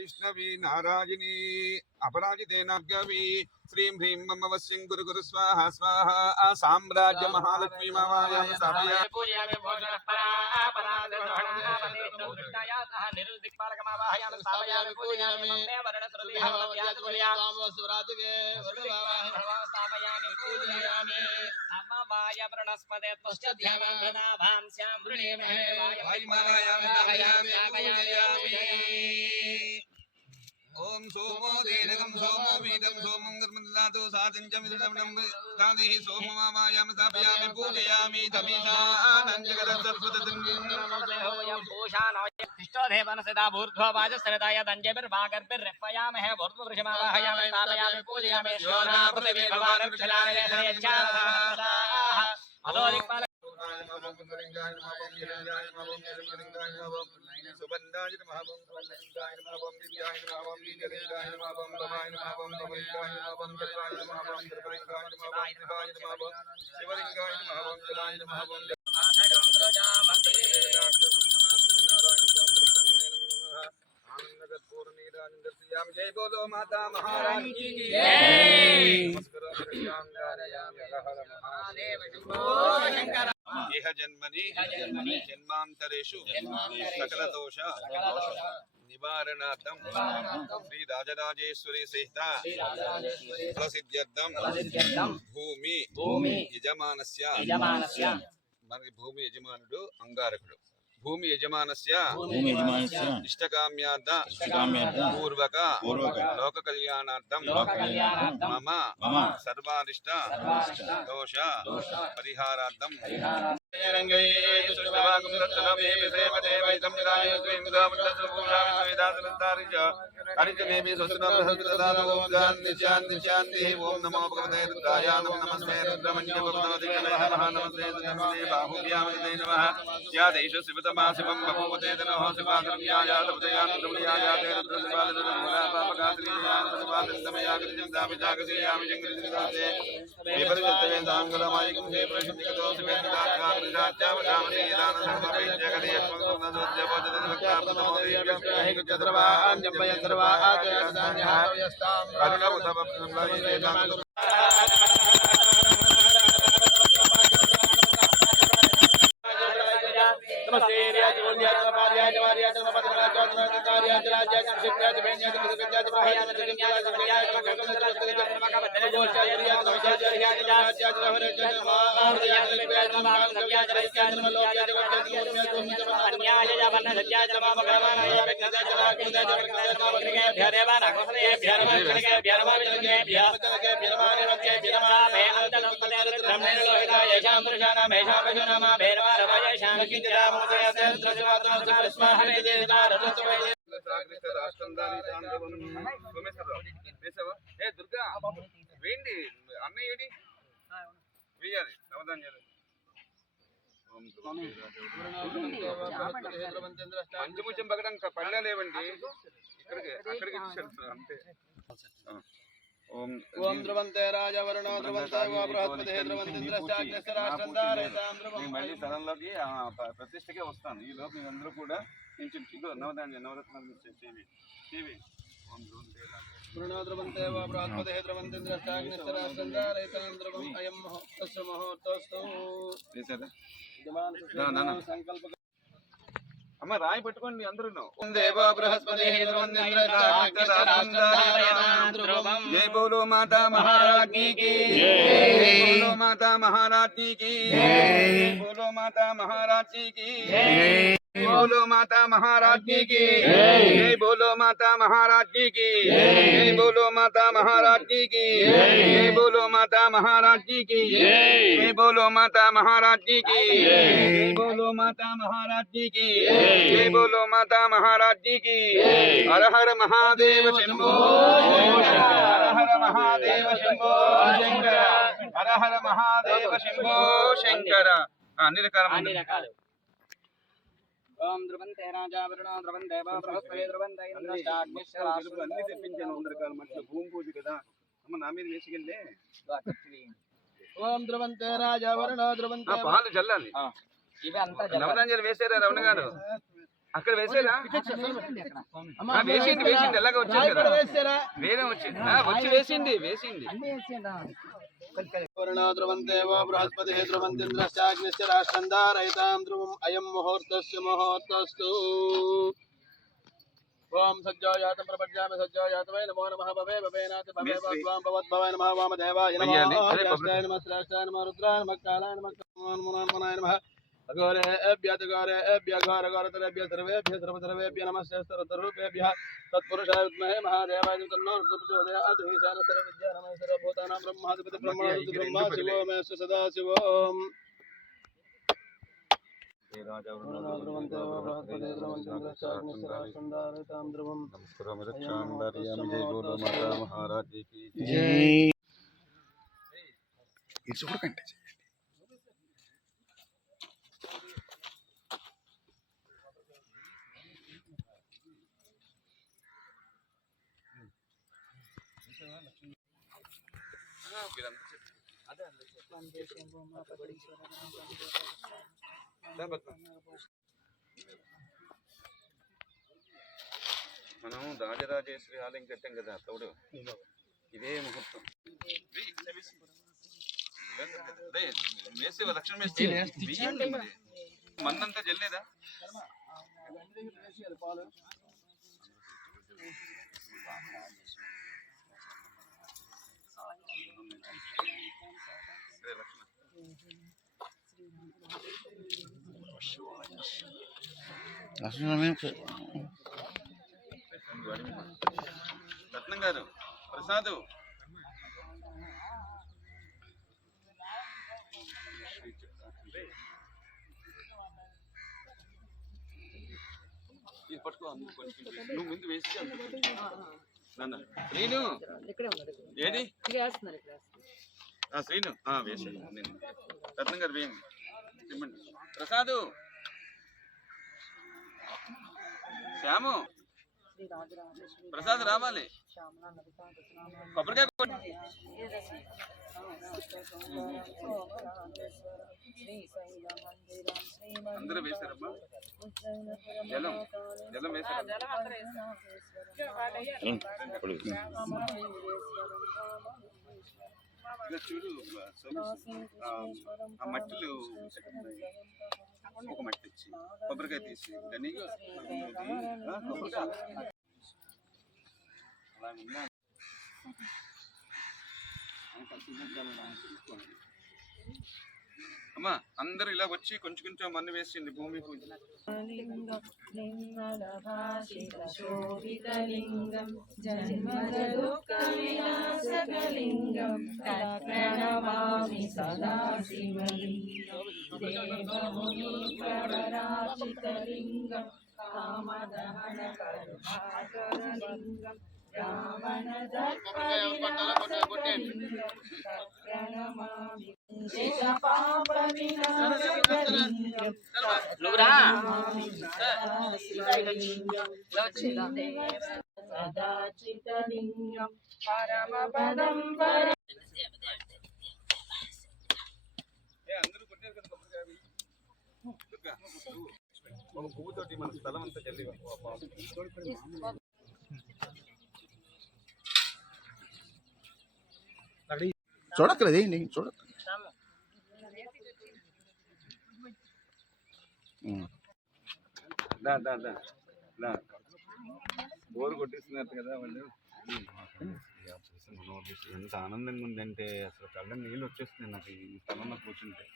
వైష్ణవి నారాయణి అపరాజితేనాగ్యవి శ్రీం హ్రీం మమ వశ్యం గురు గురు స్వాహ స్వాహ ఆ సామ్రాజ్య మహాలక్ష్మీ మామాయామ సమయ పూజయామి భోజన పరాపరాద సోహణాపతి కృష్ణయా సహ నిరుదిక్పాలకమావాహయామి స్థాపయామి పూజయామి మమ్మే వరణ శ్రుతిహవత్యాత్మయా స్వరాజగే వరుణావాహ స్థాపయామి పూజయామి సమవాయ వృణస్పతే త్వశ్చధ్యామాభాం శ్యాం వృణేమహే వాయుమావాయామి స్థాపయామి ఓం సోమో దేనకం సోమో వీతం సోమం గర్మదాతో సాధించం విదడం దాదిహి సోమమావాయామ స్థాపయామి పూజయామి తమీషానం జగద్ సర్వదం పూషానోయ తిష్టోదేవన సదా భూర్ధ్వవాజ సరదాయ దంజబిర్వాగర్భిర్రెప్పయామహే భూర్ధ్వవృషమావాహయామి స్థాపయామి పూజయామి శోనా పృథివీ భవాన వృక్షలానే యచ్ఛాః అలోదిక్పాల సుబంధాయ నమః సుబంధాయ నమః దివ్యాయ నమః దివ్యాయ నమః భవాయ నమః భవాయ నమః జలాయ నమః త్రిపురంగాయ నమః శివాయ నమః శివలింగాయ నమః జలాయ నమః నాశకం ప్రజాపతి जय बोलो माता महारानी की जय। इह जन्मनि जन्मांतरेषु सकल दोष निवारणार्थं श्री राजराजेश्वरी सहित फलसिद्ध्यर्थं भूमि यजमानस्य మనకి భూమి యజమానుడు అంగారకుడు భూమి యజమానస్య ఇష్టకామ్యార్థ పూర్వక లోక కళ్యాణార్థం మమ సర్వారిష్ట దోష పరిహారార్థం ఓం నమో భగవతే రుద్రాయ నమస్తే రుద్రమణ్య శివతమా శివం బహుమతే తనోః శివాధర్మ్యాయ తపదయాన్ రుద్రమయాయ రుద్రమయాగరిజందాపిజాగరియామి జంగరిజందాతే విపరివర్తవే సాంగలమాయికం హే ప్రశంతికతో శివేంద్రాజ్ఞామృతాత్యావధామతే దాన సర్వవైద్యగదే దుర్గా వేయండి అన్నయ్యడి వేయాలి నవధాన్యాలు పంచముచ్చం పగడం పళ్ళే లేవండి ఇక్కడికి అక్కడికి ఇచ్చేసారు అంతే ఓం ధ్రువంతే రాజా వరుణో ధ్రువంతే బృహస్పతి ధ్రువంతింద్రశ్చాగ్నిశ్చ రాష్ట్రం ధారయతాం ధ్రువం మళ్ళీ సదనంలోకి ప్రతిష్టకే వస్తాను ఈ లోపు అందరూ కూడా కొంచెం ఇగో నవధాన్య నవరత్నాలు చేవి ఓం ధ్రువంతే వరుణో ధ్రువంతే బృహస్పతి ధ్రువంతింద్రశ్చాగ్నిశ్చ రాష్ట్రం ధారయతాం ధ్రువం అయం ముహూర్తస్సు ముహూర్తస్తు సంకల్ప అమ్మ రాయి పెట్టుకోండి అందరూ దేవో బృహస్పతి జై బోలో మాతా మహారాజ్ఞి కి జై బోలో మాతా మహారాజ్ఞి కి జై బోలో మాతా మహారాజ్ఞి కి జై बोलो माता महाराज्ञी की जय बोलो माता महाराज्ञी की जय बोलो माता महाराज्ञी की जय बोलो माता महाराज्ञी की जय बोलो माता महाराज्ञी की जय बोलो माता महाराज्ञी की जय बोलो माता महाराज्ञी की हर हर महादेव शंभो हर हर महादेव शंभो शंकर हर हर महादेव शंभो शंकर అన్ని రకాల ఓం ధ్రువంతే రాజా వరుణో ధ్రువంతే బృహస్పతి ధ్రువంతే ఇంద్రశ్చాగ్నిశ్చ రాష్ట్రం అన్ని తెప్పించాను 100 రకాల మధ్య భూమి పూజ కదా అమ్మ నా మీద వేసుకెళ్ళే ఓం ధ్రువంతే రాజా వరుణో ధ్రువంతే పాలు చల్లాలి ఇవి అంతా నవధాన్యాలు వేసారా రమణ గారు అక్కడ వేసేలా వేసింది వేసింది ఎలాగ వచ్చింది కదా వేరే వచ్చింది వచ్చి వేసింది వేసింది ధ్రువందేవ బృహస్పతి ధ్రువంతింద్రశ్చాగ్నిశ్చ రాష్ట్రంధారయితాం ధ్రువం అయం ముహూర్తస్య ముహూర్తస్తు ఓం సజ్జాయాతం ప్రపద్యామి సజ్జాయాతమై నమో నమః భవే భవేనాథ భవే భవాం భవద్భవాయ నమః వామదేవాయ నమః శ్రేష్ఠాయ నమః శ్రేష్ఠాయ నమః రుద్రాయ నమః కాలాయ నమః నమః నమః अघोरेभ्य घोरघोरतरेभ्य सर्वेभ्य सर्वसर्वेभ्य नमस्ते सर्वरूपेभ्यः तत्पुरुषाय विद्महे महादेवाय तन्नो प्रचोदयात् ईशान सर्वविद्या नमः सर्वभूतानां ब्रह्माधिपति ब्रह्मणोऽस्ति ब्रह्मा शिवो मे सदा शिवोम् మనం రాజరాజేశ్వరి ఆలయం కట్టాం కదా తౌడు ఇదే ముహూర్తం వేసి లక్ష్మణ వేసి మన్నంతా జల్లేదా రత్నం గారు ప్రసాద్ ఇది పట్టుకో నువ్వు ముందు వేసి శ్రీను ఏది శ్రీను వేసాను నేను రత్నం గారు వేయండి ఇవ్వండి ప్రసాదు శ్యాము ప్రసాద్ రావాలి కొబ్బరికాయ అందరూ వేశారమ్మా జలం జలం వేశారు చూడు ఆ మట్టిలు ఒక మట్టి ఇచ్చి కొబ్బరికాయ తీసి దాన్ని అమ్మా అందరు ఇలా వచ్చి కొంచెం కొంచెం మన్ను వేసింది భూమి పూజ ఒక పువ్వుతోటి మన స్థలం అంతా జల్లి చూడక్కర్లేదేంటి చూడక్క బోరు కొట్టిస్తున్నారు కదా వాళ్ళు ఎంత ఆనందంగా ఉందంటే అసలు కళ్ళ నీళ్ళు వచ్చేస్తున్నాయి నాకు ఈ స్థలంలో కూర్చుంటే